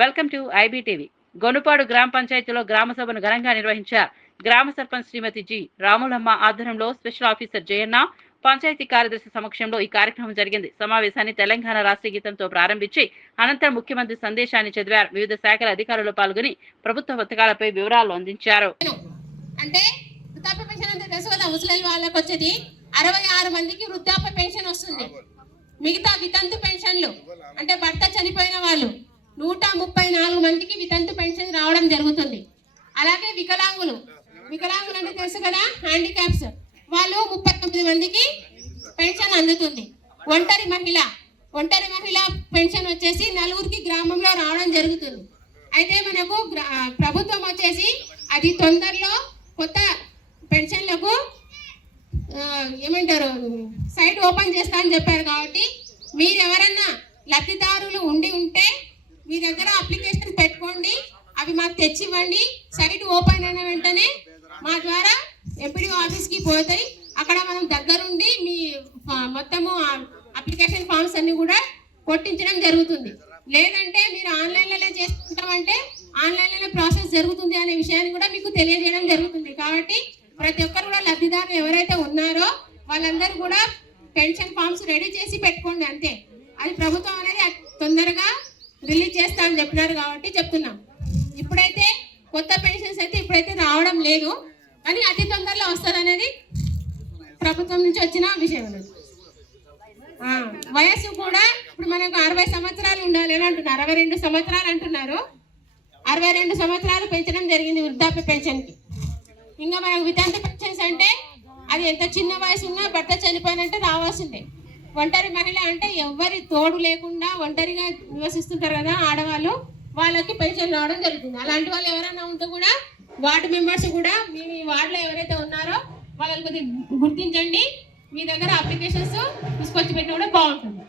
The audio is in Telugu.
Welcome to IBTV. గొనుపాడు గ్రామ పంచాయతీలో గ్రామ సభను ఘనంగా నిర్వహించారు. గ్రామ సర్పంచ్ శ్రీమతి జి రాములమ్మ ఆధ్వర్యంలో స్పెషల్ ఆఫీసర్ జయన్న, పంచాయతీ కార్యదర్శి సమక్షంలో ఈ కార్యక్రమం జరిగింది. సమావేశాన్ని తెలంగాణ రాష్ట్ర గీతంతో ప్రారంభించి అనంతరం ముఖ్యమంత్రి సందేశాన్ని చదివారు. వివిధ శాఖల అధికారులు పాల్గొని ప్రభుత్వ పథకాలపై వివరాలు అందించారు. అంటే వృద్ధాప్య పెన్షన్ అంటే తెలుసు కదా, ముసలి వాళ్ళకి వచ్చేది 66 మందికి వృద్ధాప్య పెన్షన్ వస్తుంది. మిగతా వితంతు పెన్షన్లు అంటే భర్త చనిపోయిన వాళ్ళు 134 మందికి వితంతు పెన్షన్ రావడం జరుగుతుంది. అలాగే వికలాంగులు అంటే తెలుసు కదా, హ్యాండిక్యాప్స్ వాళ్ళు 39 మందికి పెన్షన్ అందుతుంది. ఒంటరి మహిళ పెన్షన్ వచ్చేసి 4కి గ్రామంలో రావడం జరుగుతుంది. అయితే మనకు ప్రభుత్వం వచ్చేసి అది తొందరలో కొత్త పెన్షన్లకు ఏమంటారు సైట్ ఓపెన్ చేస్తా అని చెప్పారు. కాబట్టి మీరు ఎవరన్నా లబ్ధిదారులు ఉంటే మీ దగ్గర అప్లికేషన్ పెట్టుకోండి, అవి మాకు తెచ్చివ్వండి. సైట్ ఓపెన్ అయిన వెంటనే మా ద్వారా ఎంపీడీఓ ఆఫీస్కి పోతాయి. అక్కడ మనం దగ్గరుండి మీ మొత్తము అప్లికేషన్ ఫామ్స్ అన్ని కూడా కొట్టించడం జరుగుతుంది. లేదంటే మీరు ఆన్లైన్లోనే చేసుకుంటామంటే ఆన్లైన్లోనే ప్రాసెస్ జరుగుతుంది అనే విషయాన్ని కూడా మీకు తెలియజేయడం జరుగుతుంది. కాబట్టి ప్రతి ఒక్కరు కూడా లబ్ధిదారులు ఎవరైతే ఉన్నారో వాళ్ళందరూ కూడా పెన్షన్ ఫామ్స్ రెడీ చేసి పెట్టుకోండి. అంతే, అది ప్రభుత్వం అనేది తొందరగా రిలీజ్ చేస్తా అని చెప్పినారు కాబట్టి చెప్తున్నాం. ఇప్పుడైతే కొత్త పెన్షన్స్ అయితే ఇప్పుడైతే రావడం లేదు, కానీ అతి తొందరలో వస్తుంది అనేది ప్రభుత్వం నుంచి వచ్చిన విషయం. వయస్సు కూడా ఇప్పుడు మనకు 60 సంవత్సరాలు ఉండాలి అని అంటున్నారు, 62 సంవత్సరాలు అంటున్నారు. 62 సంవత్సరాలు పెంచడం జరిగింది వృద్ధాప్య పెన్షన్కి. ఇంకా మనకు వితంతు పెన్షన్స్ అంటే అది ఎంత చిన్న వయసు ఉన్నా భర్త చనిపోయినంటే రావాల్సిందే. ఒంటరి మహిళ అంటే ఎవరి తోడు లేకుండా ఒంటరిగా నివసిస్తుంటారు కదా ఆడవాళ్ళు, వాళ్ళకి పెన్షన్ రావడం జరుగుతుంది. అలాంటి వాళ్ళు ఎవరైనా ఉంటే కూడా వార్డు మెంబర్స్ కూడా మీ వార్డులో ఎవరైతే ఉన్నారో వాళ్ళని కొద్దిగా గుర్తించండి. మీ దగ్గర అప్లికేషన్స్ తీసుకొచ్చి పెట్టినా కూడా బాగుంటుంది.